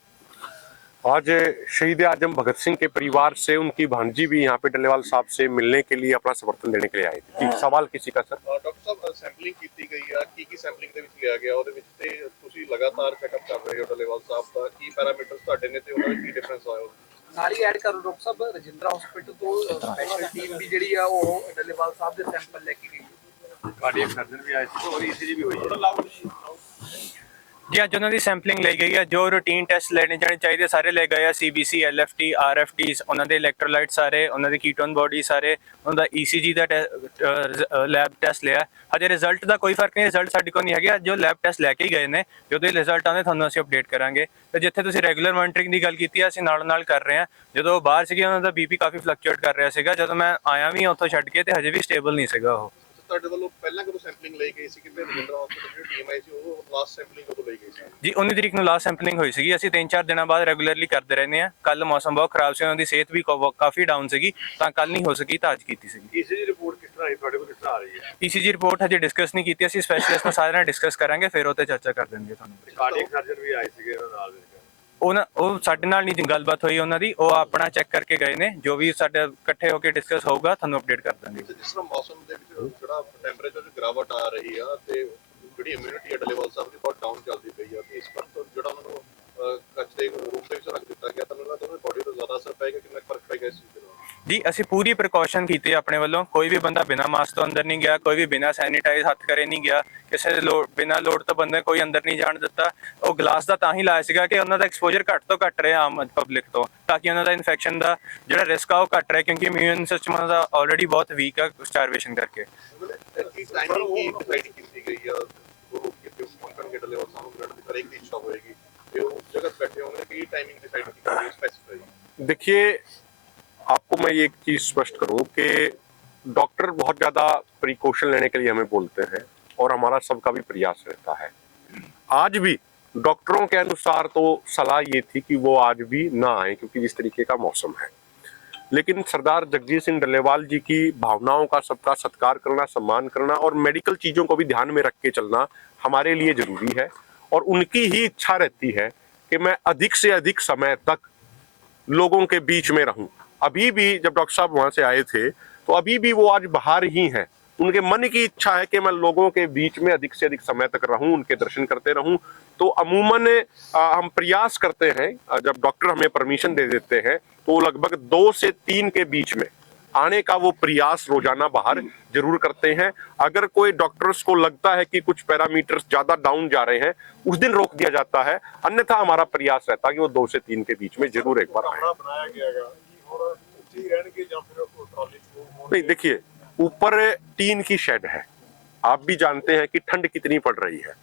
आज शहीद आजम भगत सिंह के परिवार से उनकी भांजी भी यहाँ पे डल्लेवाल साहब से मिलने के लिए अपना समर्थन देने के लिए आए थे। जी, सवाल किसी का सर? ਡਾਕਟਰ ਸਾਹਿਬ, ਸੈਂਪਲਿੰਗ ਕੀਤੀ ਗਈ ਆ, ਕੀ ਸੈਂਪਲਿੰਗ ਦੇ ਵਿੱਚ ਲਿਆ ਗਿਆ, ਉਹਦੇ ਵਿੱਚ ਤੇ ਤੁਸੀਂ ਲਗਾਤਾਰ ਚੈੱਕਅਪ ਕਰ ਰਹੇ ਹੋ ਡੱਲੇਵਾਲ ਸਾਹਿਬ ਦਾ, ਕੀ ਪੈਰਾਮੀਟਰਸ ਤੁਹਾਡੇ ਨੇ ਤੇ ਉਹਨਾਂ ਦਾ ਕੀ ਡਿਫਰੈਂਸ ਆਇਆ? ਨਾਲ ਹੀ ਐਡ ਕਰੋ ਡਾਕਟਰ ਸਾਹਿਬ, ਰਜਿੰਦਰਾ ਹਸਪੀਟਲ ਤੋਂ ਸਪੈਸ਼ਲ ਟੀਮ ਵੀ ਜਿਹੜੀ ਆ ਉਹ ਡੱਲੇਵਾਲ ਸਾਹਿਬ ਦੇ ਸੈਂਪਲ ਲੈ ਕੇ ਗਈ। ਕਾਰਡੀਅਕ ਸਰਜਨ ਵੀ ਆਏ ਸੀ ਔਰ ਈਸੀਜੀ ਵੀ ਹੋਈ ਹੈ ਜੀ। ਅੱਜ ਉਹਨਾਂ ਦੀ ਸੈਂਪਲਿੰਗ ਲਈ ਗਈ ਹੈ। ਜੋ ਰੂਟੀਨ ਟੈਸਟ ਲੈਣੇ ਜਾਣੇ ਚਾਹੀਦੇ ਸਾਰੇ ਲੈ ਗਏ ਆ। ਸੀਬੀਸੀ, ਐਲਐਫਟੀ, ਆਰਐਫਟੀਸ, ਉਹਨਾਂ ਦੇ ਇਲੈਕਟ੍ਰੋਲਾਈਟ ਸਾਰੇ, ਉਹਨਾਂ ਦੀ ਕੀਟੋਨ ਬੋਡੀ ਸਾਰੇ, ਉਹਨਾਂ ਦਾ ਈਸੀਜੀ ਦਾ ਲੈਬ ਟੈਸਟ ਲਿਆ। ਹਜੇ ਰਿਜ਼ਲਟ ਦਾ ਕੋਈ ਫਰਕ ਨਹੀਂ, ਰਿਜ਼ਲਟ ਸਾਡੇ ਕੋਲ ਨਹੀਂ ਹੈਗਾ। ਜੋ ਲੈਬ ਟੈਸਟ ਲੈ ਕੇ ਹੀ ਗਏ ਨੇ, ਜਦੋਂ ਇਹ ਰਿਜ਼ਲਟ ਆਉਂਦੇ ਤੁਹਾਨੂੰ ਅਸੀਂ ਅਪਡੇਟ ਕਰਾਂਗੇ। ਤੇ ਜਿੱਥੇ ਤੁਸੀਂ ਰੈਗੂਲਰ ਮੋਨੀਟਰਿੰਗ ਦੀ ਗੱਲ ਕੀਤੀ ਹੈ, ਅਸੀਂ ਨਾਲ ਨਾਲ ਕਰ ਰਹੇ ਹਾਂ। ਜਦੋਂ ਬਾਹਰ ਸੀਗੇ ਉਹਨਾਂ ਦਾ ਬੀਪੀ ਕਾਫੀ ਫਲਕਚੁਏਟ ਕਰ ਰਿਹਾ ਸੀਗਾ, ਜਦੋਂ ਮੈਂ ਆਇਆ ਵੀ ਉੱਥੋਂ ਛੱਡ ਕੇ ਤੇ ਹਜੇ ਵੀ ਸਟੇਬਲ ਨਹੀਂ ਸੀਗਾ ਉਹ। ਤੁਹਾਡੇ ਵੱਲੋਂ ਪਹਿਲਾਂ ਕਦੋਂ ਸੈਂਪਲਿੰਗ ਲਈ ਗਈ ਸੀ ਕਿ ਰਜਿੰਦਰਾ ਹਸਪੀਟਲ ਦੀ ਟੀਮ ਆਈ ਸੀ, ਉਹ ਲਾਸਟ ਸੈਂਪਲਿੰਗ ਕਦੋਂ ਲਈ ਗਈ ਸੀ? ਜੀ 19 ਤਰੀਕ ਨੂੰ ਲਾਸਟ ਸੈਂਪਲਿੰਗ ਹੋਈ ਸੀਗੀ। ਅਸੀਂ 3-4 ਦਿਨਾਂ ਬਾਅਦ ਰੈਗੂਲਰਲੀ ਕਰਦੇ ਰਹਿੰਦੇ ਹਾਂ। ਕੱਲ ਮੌਸਮ ਬਹੁਤ ਖਰਾਬ ਸੀ, ਉਹਨਾਂ ਦੀ ਸਿਹਤ ਵੀ ਕਾਫੀ ਡਾਊਨ ਸੀਗੀ, ਤਾਂ ਕੱਲ ਨਹੀਂ ਹੋ ਸਕੀ ਤਾਂ ਅੱਜ ਕੀਤੀ ਸੀਗੀ। ਈਸੀਜੀ ਰਿਪੋਰਟ ਕਿਸ ਤਰ੍ਹਾਂ ਆਈ ਤੁਹਾਡੇ ਕੋਲ, ਕਿਸ ਤਰ੍ਹਾਂ ਆ ਰਹੀ ਹੈ? ਈਸੀਜੀ ਰਿਪੋਰਟ ਹਜੇ ਡਿਸਕਸ ਨਹੀਂ ਕੀਤੀ, ਅਸੀਂ ਸਪੈਸ਼ਲਿਸਟ ਨਾਲ ਸਾਰਿਆਂ ਨਾਲ ਡਿਸਕਸ ਕਰਾਂਗੇ, ਫਿਰ ਉਹ ਤੇ ਚਰਚਾ ਕਰ ਦੇਣਗੇ ਤੁਹਾਨੂੰ। ਕਾਰਡੀਅਕ ਸਰਜਨ ਵੀ ਆਏ ਸੀਗੇ ਉਹਨਾਂ ਨਾਲ? ਉਹ ਸਾਡੇ ਨਾਲ ਨਹੀਂ ਗੱਲਬਾਤ ਹੋਈ ਉਹਨਾਂ ਦੀ, ਉਹ ਆਪਣਾ ਚੈੱਕ ਕਰਕੇ ਗਏ ਨੇ। ਜੋ ਵੀ ਸਾਡੇ ਇਕੱਠੇ ਹੋ ਕੇ ਡਿਸਕਸ ਹੋਊਗਾ ਤੁਹਾਨੂੰ ਅਪਡੇਟ ਕਰ ਦਾਂਗੇ। ਜਿਸ ਤਰ੍ਹਾਂ ਮੌਸਮ ਦੇ ਵਿੱਚ ਜਿਹੜਾ ਟੈਂਪਰੇਚਰ 'ਚ ਗਿਰਾਵਟ ਆ ਰਹੀ ਆ ਤੇ ਜਿਹੜੀ ਇਮਿਊਨਿਟੀ ਹੈ ਡੱਲੇਵਾਲ ਸਾਹਿਬ ਦੀ ਬਹੁਤ ਡਾਊਨ ਚੱਲਦੀ ਪਈ ਆ, ਤੇ ਇਸ ਵਕਤ ਜਿਹੜਾ ਉਹਨਾਂ ਨੂੰ ਕੱਚ ਦੇ ਰੂਮ ਦੇ ਵਿੱਚ ਰੱਖ ਦਿੱਤਾ ਗਿਆ, ਤੁਹਾਨੂੰ ਲੱਗਦਾ ਉਹਨਾਂ ਦੀ ਬੋਡੀ ਤੋਂ ਜ਼ਿਆਦਾ ਅਸਰ ਪਏਗਾ, ਕਿੰਨਾ ਫਰਕ ਪਏਗਾ ਇਸ ਚੀਜ਼ ਦੇ ਨਾਲ? ਜੀ ਅਸੀਂ ਪੂਰੀ ਪ੍ਰੀਕਾਸ਼ਨ ਕੀਤੀ ਆਪਣੇ ਵੱਲੋਂ। ਕੋਈ ਵੀ ਬੰਦਾ ਬਿਨਾਂ ਮਾਸਕ ਤੋਂ ਅੰਦਰ ਨਹੀਂ ਗਿਆ, ਕੋਈ ਵੀ ਬਿਨਾਂ ਸੈਨੀਟਾਈਜ਼ ਹੱਥ ਕਰੇ ਨਹੀਂ ਗਿਆ, ਕਿਸੇ ਬਿਨਾਂ ਲੋੜ ਤੋਂ ਬੰਦੇ ਕੋਈ ਅੰਦਰ ਨਹੀਂ ਜਾਣ ਦਿੱਤਾ। ਉਹ ਗਲਾਸ ਦਾ ਤਾਂ ਹੀ ਲਾਇਆ ਸੀਗਾ ਕਿ ਉਹਨਾਂ ਦਾ ਐਕਸਪੋਜ਼ਰ ਘੱਟ ਤੋਂ ਘੱਟ ਰਿਹਾ ਆਮ ਪਬਲਿਕ ਤੋਂ, ਤਾਂ ਕਿ ਉਹਨਾਂ ਦਾ ਇਨਫੈਕਸ਼ਨ ਦਾ ਜਿਹੜਾ ਰਿਸਕ ਆ ਉਹ ਘੱਟ ਰਿਹਾ, ਕਿਉਂਕਿ ਇਮਿਊਨ ਸਿਸਟਮ ਉਹਨਾਂ ਦਾ ਆਲਰੇਡੀ ਬਹੁਤ ਵੀਕ ਆ ਸਟਾਰਵੇਸ਼ਨ ਕਰਕੇ। ਕੀ ਟਾਈਮਿੰਗ ਕੀ ਡਿਸਾਈਡ ਕੀਤੀ ਗਈ ਆ? ਉਹ ਕਿਤੇ ਪਹੁੰਚਣਗੇ ਡੱਲੇਵਾਲ ਸਾਹਿਬ ਨੂੰ ਲੜਨ ਦੀ ਹਰੇਕ ਦੀ ਇੱਛਾ ਹੋਏਗੀ ਤੇ ਉਹ ਜਗ੍ਹਾ ਬੈਠੇ ਹੋਣਗੇ, ਕੀ ਟਾਈਮਿੰਗ डिसाइड की गई स्पेसिफाई? देखिए, आपको मैं ये एक चीज स्पष्ट करूं कि डॉक्टर बहुत ज्यादा प्रिकॉशन लेने के लिए हमें बोलते हैं और हमारा सबका भी प्रयास रहता है। आज भी डॉक्टरों के अनुसार तो सलाह ये थी कि वो आज भी ना आए क्योंकि जिस तरीके का मौसम है, लेकिन सरदार जगजीत सिंह डल्लेवाल जी की भावनाओं का सबका सत्कार करना, सम्मान करना और मेडिकल चीज़ों को भी ध्यान में रख के चलना हमारे लिए ज़रूरी है। और उनकी ही इच्छा रहती है कि मैं अधिक से अधिक समय तक लोगों के बीच में रहूं। अभी भी जब डॉक्टर साहब वहाँ से आए थे तो अभी भी वो आज बाहर ही हैं उनके मन की इच्छा है कि मैं लोगों के बीच में अधिक से अधिक समय तक रहूं, उनके दर्शन करते रहूं। तो अमूमन हम प्रयास करते हैं, जब डॉक्टर हमें परमिशन दे देते हैं तो लगभग 2 से 3 के बीच में आने का वो प्रयास रोजाना बाहर जरूर करते हैं। अगर कोई डॉक्टर्स को लगता है कि कुछ पैरामीटर्स ज्यादा डाउन जा रहे हैं, उस दिन रोक दिया जाता है, अन्यथा हमारा प्रयास रहता है कि वो 2 से 3 के बीच में जरूर एक बार आए। नहीं, देखिए, ऊपर टीन की शेड है, आप भी जानते हैं कि ठंड कितनी पड़ रही है,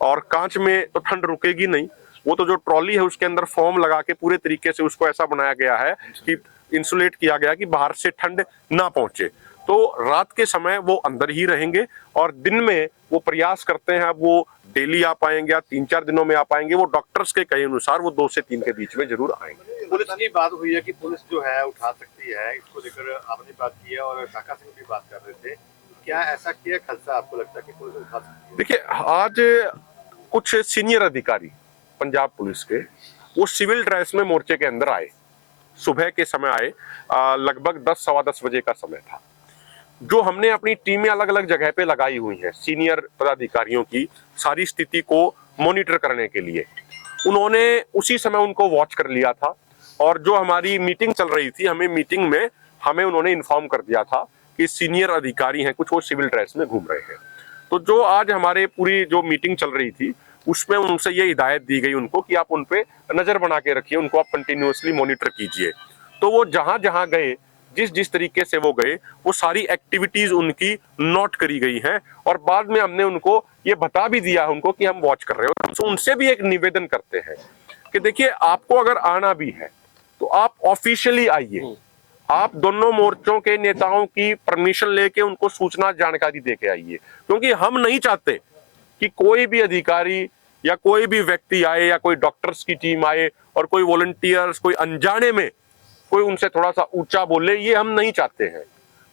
और कांच में तो ठंड रुकेगी नहीं। वो तो जो ट्रॉली है उसके अंदर फोम लगा के पूरे तरीके से उसको ऐसा बनाया गया है कि इंसुलेट किया गया कि बाहर से ठंड ना पहुंचे। तो रात के समय वो अंदर ही रहेंगे और दिन में वो प्रयास करते हैं, अब वो डेली आ पाएंगे या 3-4 दिनों में आ पाएंगे, वो डॉक्टर्स के कहे अनुसार वो 2 से 3 के बीच में जरूर आएंगे। पुलिस की बात हुई है कि पुलिस जो है उठा सकती है, इसको लेकर आपने बात की है और काका सिंह भी बात कर रहे थे। क्या ऐसा क्या खदशा आपको लगता है कि पुलिस उठा सकती है? देखिए, आज कुछ सीनियर अधिकारी पंजाब पुलिस के वो सिविल ड्रेस में मोर्चे के अंदर आए, सुबह के समय आए, लगभग 10-10:15 बजे का समय था। जो हमने अपनी टीमें अलग अलग जगह पे लगाई हुई हैं सीनियर पदाधिकारियों की, सारी स्थिति को मॉनिटर करने के लिए, उन्होंने उसी समय उनको वॉच कर लिया था। और जो हमारी मीटिंग चल रही थी, हमें मीटिंग में हमें उन्होंने इन्फॉर्म कर दिया था कि सीनियर अधिकारी हैं कुछ, वो सिविल ड्रेस में घूम रहे हैं। तो जो आज हमारे पूरी जो मीटिंग चल रही थी उसमें उनसे ये हिदायत दी गई उनको कि आप उन पे नजर बना के रखिए, उनको आप कंटिन्यूअसली मॉनिटर कीजिए। तो वो जहां जहां गए, जिस जिस तरीके से वो गए, वो सारी एक्टिविटीज उनकी नोट करी गई हैं और बाद में हमने उनको ये बता भी दिया उनको कि हम वॉच कर रहे हो। तो उनसे भी एक निवेदन करते हैं कि देखिए, आपको अगर आना भी है तो आप ऑफिशियली आइए, आप दोनों मोर्चों के नेताओं की परमिशन लेके उनको सूचना जानकारी देके आइए, क्योंकि हम नहीं चाहते कि कोई भी अधिकारी या कोई भी व्यक्ति आए या कोई डॉक्टर्स की टीम आए और कोई वॉलंटियर्स कोई अनजाने में कोई उनसे थोड़ा सा ऊंचा बोले, ये हम नहीं चाहते हैं।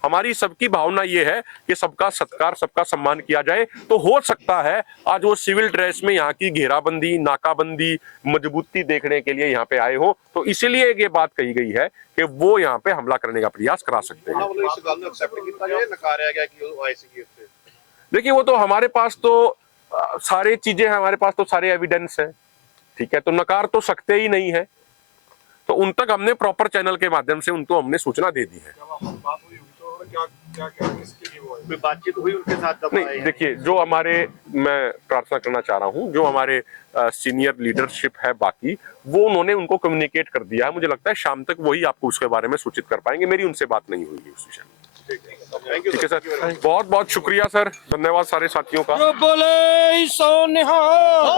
हमारी सबकी भावना ये है कि सबका सत्कार, सबका सम्मान किया जाए। तो हो सकता है आज वो सिविल ड्रेस में यहाँ की घेराबंदी, नाकाबंदी, मजबूती देखने के लिए यहाँ पे आए हो, तो इसीलिए ये बात कही गई है कि वो यहाँ पे हमला करने का प्रयास करा सकते हैं। देखिए, वो तो हमारे पास तो सारे चीजें हैं, हमारे पास तो सारे एविडेंस है, ठीक है, तो नकार तो सकते ही नहीं है। तो उन तक हमने प्रॉपर चैनल के माध्यम से उनको हमने सूचना दे दी है। बातचीत हुई उनके साथ? नहीं, देखिए, जो हमारे, मैं प्रार्थना करना चाह रहा हूँ, जो हमारे सीनियर लीडरशिप है बाकी, वो उन्होंने उनको कम्युनिकेट कर दिया है। मुझे लगता है शाम तक वही आपको उसके बारे में सूचित कर पाएंगे। मेरी उनसे बात नहीं हुई है उस विषय में। ठीक है सर, बहुत बहुत शुक्रिया सर, धन्यवाद सारे साथियों का। बोले सो निहाल।